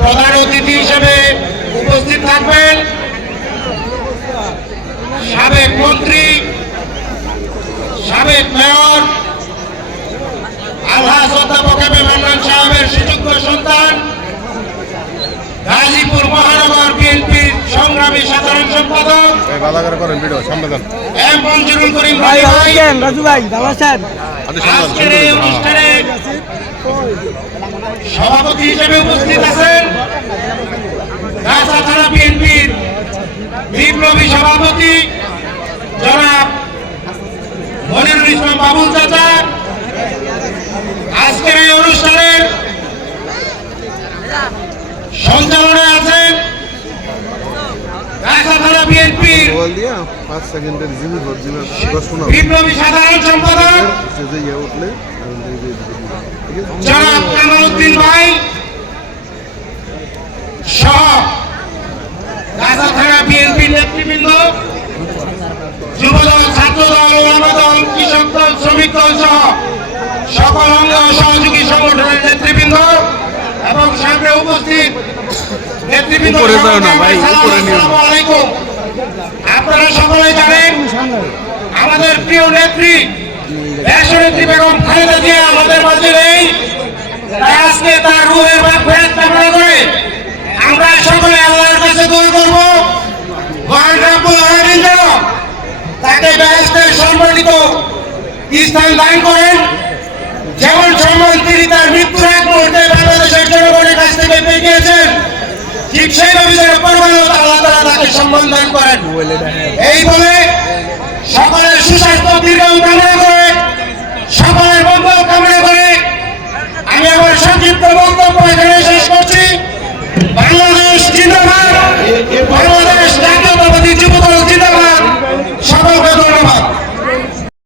প্রধান অতিথি হিসেবে উপস্থিত থাকবেন সাবেক মন্ত্রী, সাবেক মেয়র আলহাজ অধ্যাপক এম এ মান্নান সাহেবের সুযোগ্য সন্তান, গাজীপুর মহানগর বিএনপির সংগ্রামী সাধারণ সম্পাদক এম মঞ্জুরুল করিম আজকের এই অনুষ্ঠানে সভাপতি হিসেবে উপস্থিত আছেন গাজা থানা বিএনপির বিপ্লবী সভাপতি জনাব মনিরুল ইসলাম বাবুল চাচা। আজকের এই অনুষ্ঠানের সঞ্চালনায় আছেন গাজা থানা বিএনপির বিপ্লবী সাধারণ সম্পাদক জনাব কামালউদ্দিন ভাই সহ গাজা থানা বিএনপির নেতৃবৃন্দ, যুবদল, ছাত্রদল, ওলামা দল, কৃষক দল, শ্রমিক দল সহ সকল অঙ্গ সহযোগী সংগঠনের নেতৃবৃন্দ এবং সামনে উপস্থিত নেতৃবৃন্দ, আসসালামু আলাইকুম। আপনারা সকলেই জানেন আমাদের প্রিয় নেত্রী দেশনেত্রী বেগম খালেদা জিয়া আমাদের মাঝে নেই। তাই আজকে তার রুহের মাগফিরাত কামনা করে আমরা সকলে আল্লাহর কাছে দোয়া করব, মহান রব্বুল আলামিন যেন তাকে বেহেশতের সম্মানিত স্থান দান করেন। যেমন সম্মান তিনি তার মৃত্যুর এক মুহূর্তে বাংলাদেশের জনগণের কাছ থেকে পেয়ে গিয়েছেন, ঠিক সেইভাবে যেন পরমাণু আল্লাহ তাআলা তাকে সম্মান দান করেন। এই বলে সকলের সুস্বাস্থ্য দীর্ঘায়ু কামনা করে, সকলের মঙ্গল কামনা করে আমি আমার সংক্ষিপ্ত বক্তব্য এখানে